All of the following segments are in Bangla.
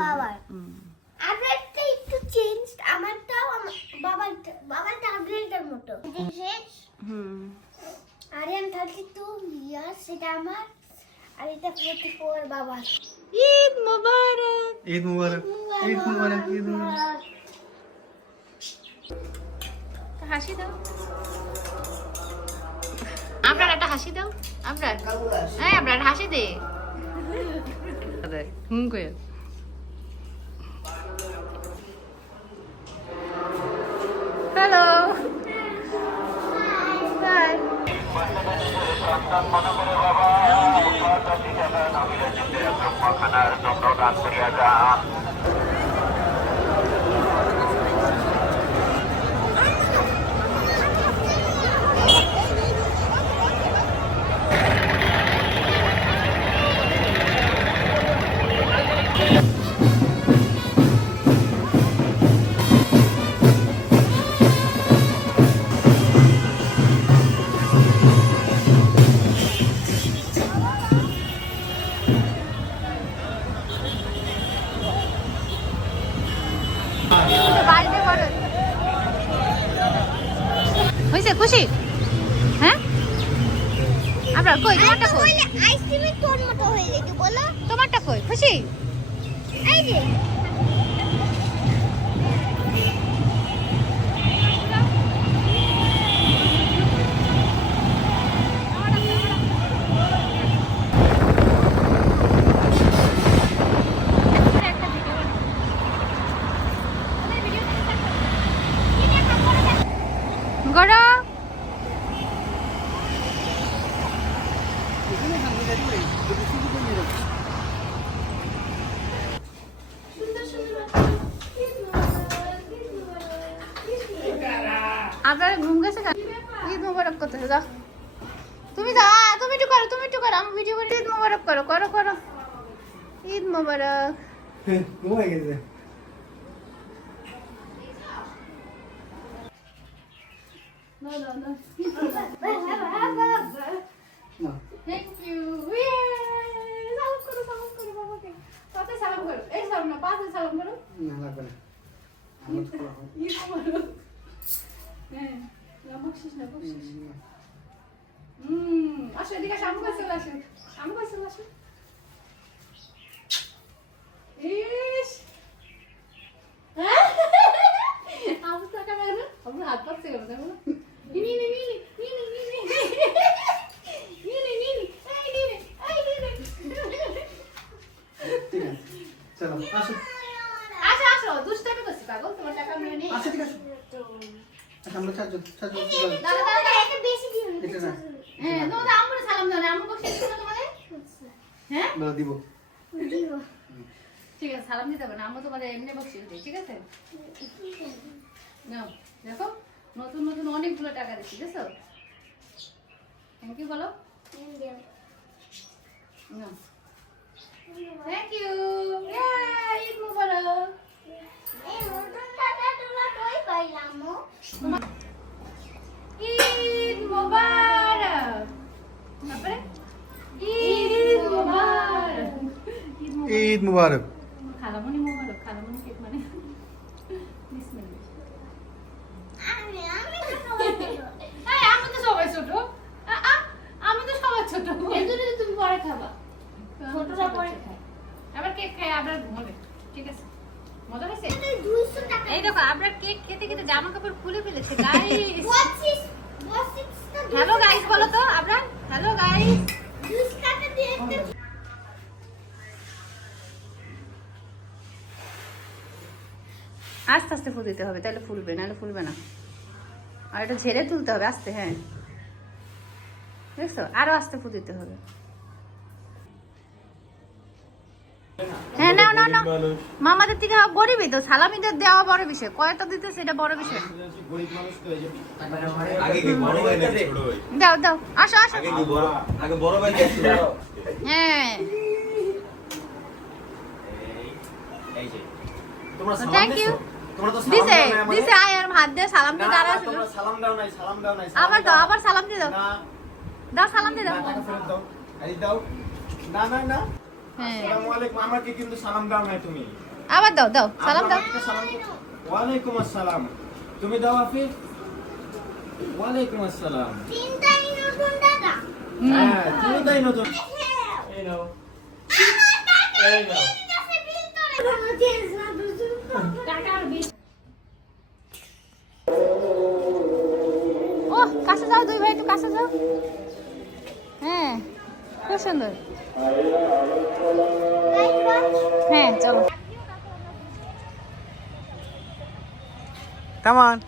বাবার আপডেটটা একটু চেঞ্জ, আমারটাও বাবারটা আপডেটের মতো শেষ। আরিয়ান 32 ইয়ার্স, সেটা আমার, আর এটা 44 বাবার। ঈদ মোবারক, ঈদ মোবারক, ঈদ মোবারক, ঈদ মোবারক। হাসি দাও, আমরা একটা হাসি দাও, আমরা হ্যাঁ আমরা একটা হাসি দে কই হ্যালো বাই। হয়েছে খুশি? হ্যাঁ আমরা কই তোমারটা কই? আইসক্রিমের কোন মতো হয়ে গেছে বলো? তোমারটা কই? খুশি? এই যে গড়া আপনার ঘুম গেছে কেন? ঈদ মোবারক করতে যাও, তুমি যাও, তুমি একটু করো, তুমি একটু করো, আমি ভিডিও করে ঈদ মোবারক করো, করো করো, ঈদ মোবারক। ঘুমাই গেছে। Thank you. সালাম করো, সালাম করো বাবাকে, পাতে সালাম করো, এই সালাম না, পাতে সালাম করো। না লাগবে না। আমার তো করা হবে। ঈদ মোবারক। হ্যাঁ বকশিস না, বকশিস। আসো এদিকে আসো, আমার কাছে চলে আসো, আমার কাছে চলে আসো। ইস আমার টাকা মেরে না, আমার হাত পাচ্ছে কেন দেখো। নিনি নিনি নিনি নিনি নিনি নিনি এই নিনি এই নিনি। ঠিক আছে, চলো আসো। আসো আসো, দুষ্টামি করছি পাগল, তোমার টাকা মেরে নেই। আসো, ঠিক আছে। আচ্ছা, আমরা চারজন চলো। দাদা দাদা এটা বেশি দিও না। এটা না। হ্যাঁ দাদা আমার সালাম দাও, আমার বকশিস দিও না তোমাদের। হ্যাঁ বলো দিব। দিও ঠিক আছে, সালাম দিতে হবে না, আমরা তোমাদের এমনি বকশিস দিই, ঠিক আছে? নাও দেখো, নতুন নতুন অনেকগুলো টাকা দিচ্ছি, দেখছো? থ্যাংক ইউ বলো। নাও থ্যাংক ইউ। ঈদ মোবারক। এই নতুন টাকা তোলা কই পাইলাম? ঈদ মোবারক। তারপরে ঈদ মোবারক। ঈদ মুবারক। খালামণি মোবারক, খালামণি কেক মানে বিসমিল্লাহ। এই আমি তো সবাই ছোট, আমি তো সবাই ছোট, এজন্য তো তুমি পরে খাবা, ছোটরা পরে খায়, আবার কেক খায় আবার ঘুমাবে, ঠিক আছে? মজা হয়েছে? 200 টাকা। এই দেখো আপনার কেক খেতে খেতে জামা কাপড় খুলে ফেলেছে গাইস। বসিস বসিস তো হ্যালো গাইস বলো তো আপনার, হ্যালো গাইস। 200 টাকা দিয়ে একটা আস্তে আস্তে ফুল দিতে হবে, তাহলে ফুলবে, নাহলে ফুলবে না। আর এটা ঝেড়ে তুলতে হবে আস্তে, হ্যাঁ দেখছো, আরো আস্তে ফুল দিতে হবে। হ্যাঁ নাও নাও নাও, মামাদের থেকে গরিবই তো, সালামিদের দেওয়া বড় বিষয়, কয়টা দিতে সেটা বড় বিষয়। আগে কি বড় ভাই না ছোট ভাই? দাও দাও, আসো আসো। আগে বড় ভাই দেখছিল। হ্যাঁ এই যে তোমরা সালাম থ্যাংক ইউ। দিছো? তোমরা তো সালাম দিছে দাও না আমারে? দিছে, আয় আর হাত দিয়ে সালাম দিয়ে না, দাঁড়া না, ছিল। তোমরা সালাম দাও নাই, সালাম দাও নাই। আবার দাও, আবার সালাম দিয়ে দাও, না, দাও সালাম দিয়ে না, দাও। টাকা ফেরত দাও। এই দাও। না, না, না। হ্যাঁ আসসালামু আলাইকুম। আমাকে কিন্তু সালাম দাও নাই তুমি। আবার দাও দাও সালাম দাও আপনাকে সালাম দাও। ওয়ালাইকুম আসসালাম। তুমি দাও আফি। ওয়ালাইকুম আসসালাম। তিনটাই নতুন টাকা হ্যাঁ, তুমি তাই নতুন। এই নাও। এই নাও। ও কাছে যাও দুই ভাই একটু কাছে যাও হ্যাঁ খুব সুন্দর হ্যাঁ চলো Come on.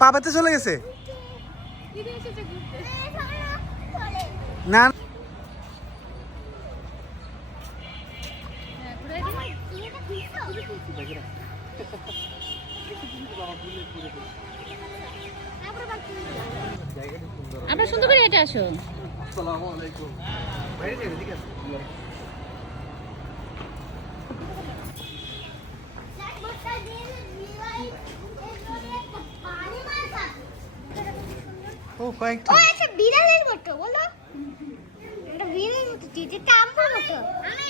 পাপাতে চলে গেছে না আমরা সুন্দর করে হেঁটে আসো আসসালামু আলাইকুম বাইরে যাবে ঠিক আছে ও কয়েকটা ও একটা বিড়ালের মতো বলো একটা বিড়ালের মতো যেটা আমপুর মতো আমি